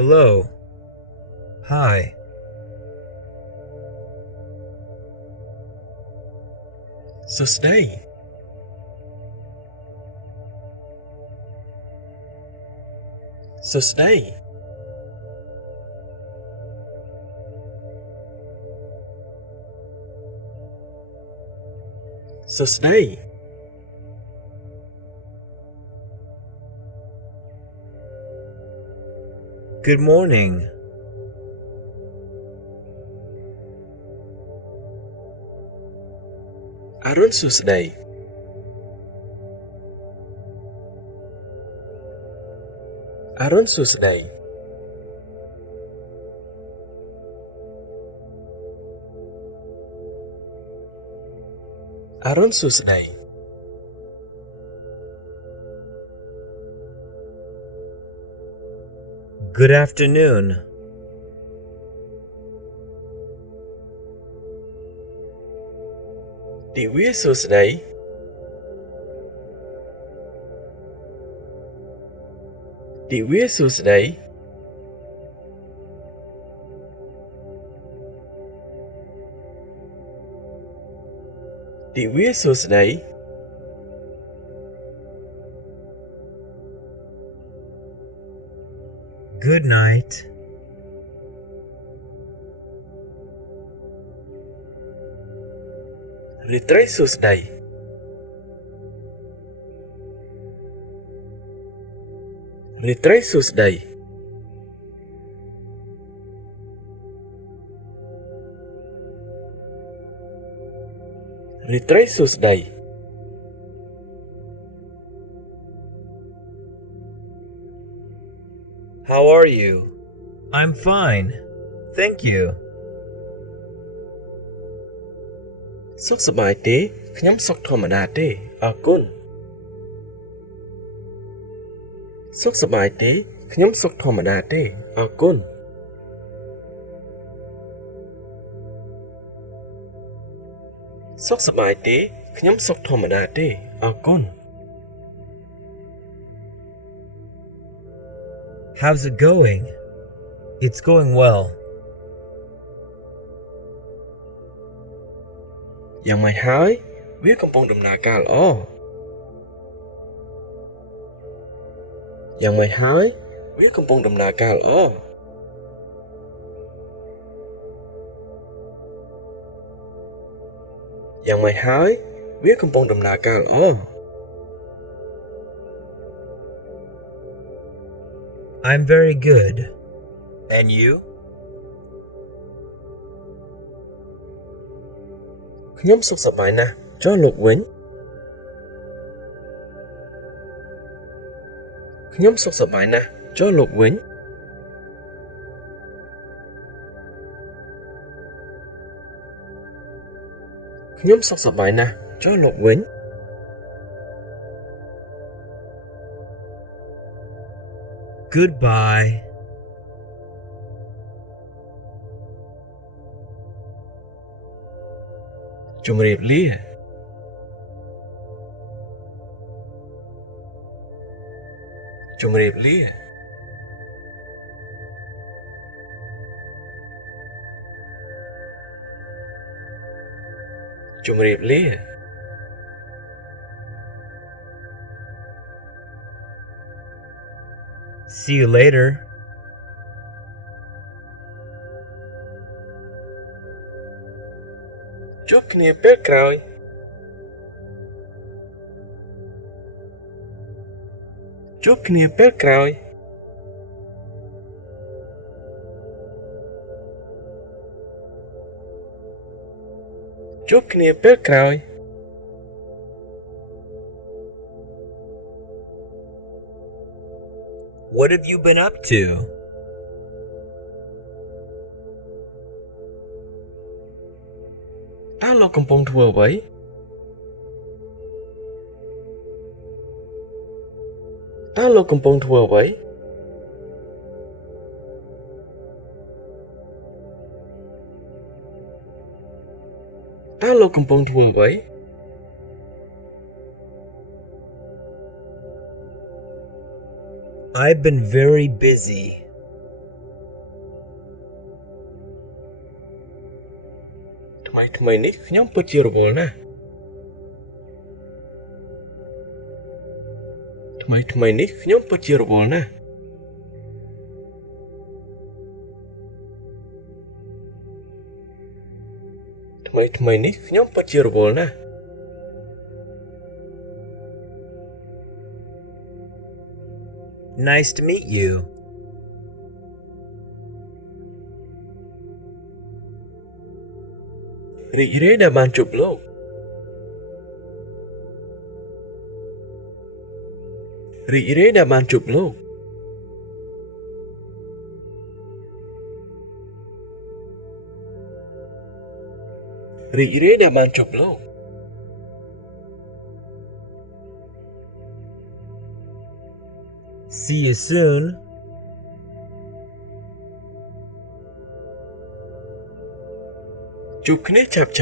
Hello. Hi. So stay. So stay. So stay. Good morning. Arun Susday. Arun Susday. Arun Susday. Good afternoon. Dear Susday. Dear Susday. Dear Susday. Good night. Retry Susday. Retry Susday. Retry Susday. How are you? I'm fine. Thank you. សុខសប្បាយទេខ្ញុំសុខធម្មតាទេអរគុណសុខសប្បាយទេខ្ញុំសុខធម្មតាទេអរគុណសុខសប្បាយទេខ្ញុំសុខធម្មតាទេអរគុណ How's it going? It's going well. យ៉ាងម៉េចហើយវាកំពុងដំណើរការល្អយ៉ាងម៉េចហើយវាកំពុងដំណើរការល្អយ៉ាងម៉េចហើយវាកំពុងដំណើរការល្អ I'm very good. And you? ខ្ញុំសុខសប្បាយណាស់ចុះលោកវិញខ្ញុំសុខសប្បាយណាស់ចុះលោកវិញខ្ញុំសុខសប្បាយណាស់ចុះលោកវិញ Goodbye. ជម្រាបលាជម្រាបលាជម្រាបលា See you later. ជួបគ្នាពេលក្រោយជួបគ្នាពេលក្រោយជួបគ្នាពេលក្រោយ What have you been up to? តើលោកកំពុងធ្វើអ្វីតើលោកកំពុងធ្វើអ្វីតើលោកកំពុងធ្វើអ្វី I've been very busy. ថ្មីនេះខ្ញុំពិតជារវល់ណាស់ថ្មីនេះខ្ញុំពិតជារវល់ណាស់ថ្មីនេះខ្ញុំពិតជារវល់ណាស់ Nice to meet you. រីករាយដែលបានជួបលោករីករាយដែលបានជួបលោករីករាយដែលបានជួបលោក See you soon. ជួបគ្នាឆាប់ៗ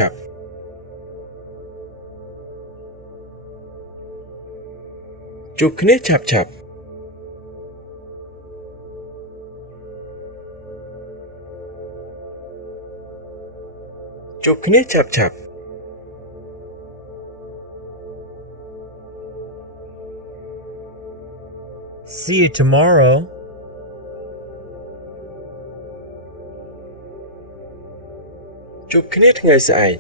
ជួបគ្នាឆាប់ៗជួបគ្នាឆាប់ៗ See you tomorrow. ជួបគ្នាថ្ងៃស្អែក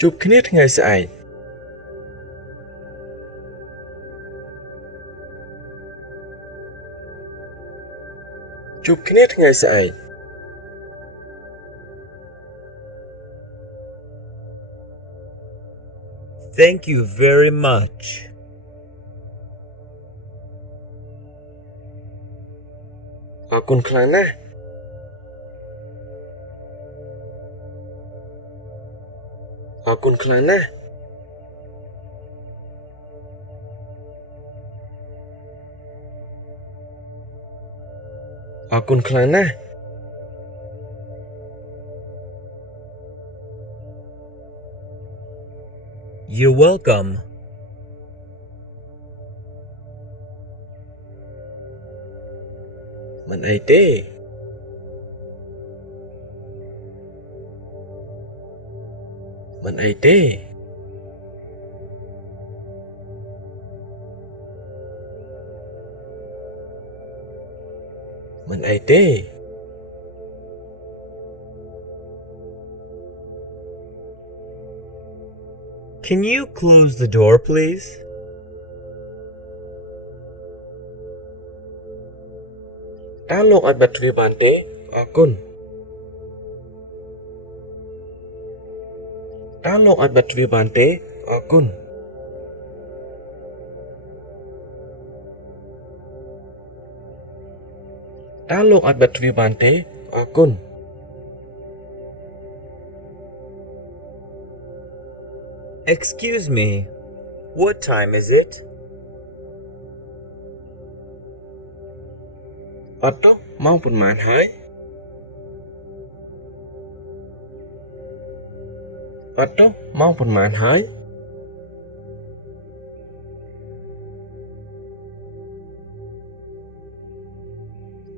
ជួបគ្នាថ្ងៃស្អែកជួបគ្នាថ្ងៃស្អែក Thank you very much. អរគុណខ្លាំងណាស់អរគុណខ្លាំងណាស់អរគុណខ្លាំងណាស់ You're welcome. មិនអីទេមិនអីទេមិនអីទេ Can you close the door, please? តើលោកអាចបិទទ្វារបានទេអរគុណតើលោកអាចបិទទ្វារបានទេអរគុណតើលោកអាចបិទទ្វារបានទេអរគុណ Excuse me. What time is it? អត់ទៅម៉ោងប៉ុន្មានហើយអត់ទៅម៉ោងប៉ុន្មានហើយ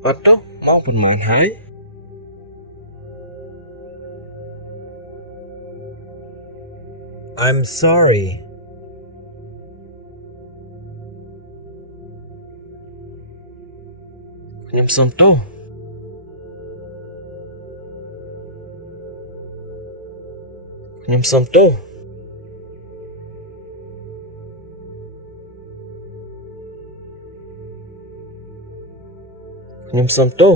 អត់ទៅម៉ោងប៉ុន្មានហើយ I'm sorry. ខ្ញុំសូមទោសខ្ញុំសូមទោសខ្ញុំសូមទោស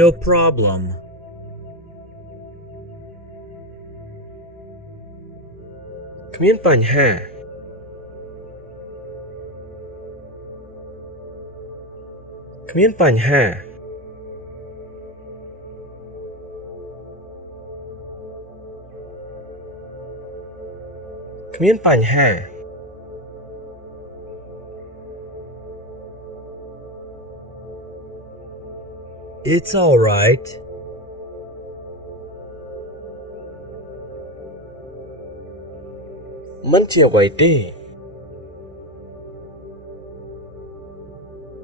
No problem. គ្មានបញ្ហាគ្មានបញ្ហាគ្មានបញ្ហា It's all right. មិនជាអ្វីទេ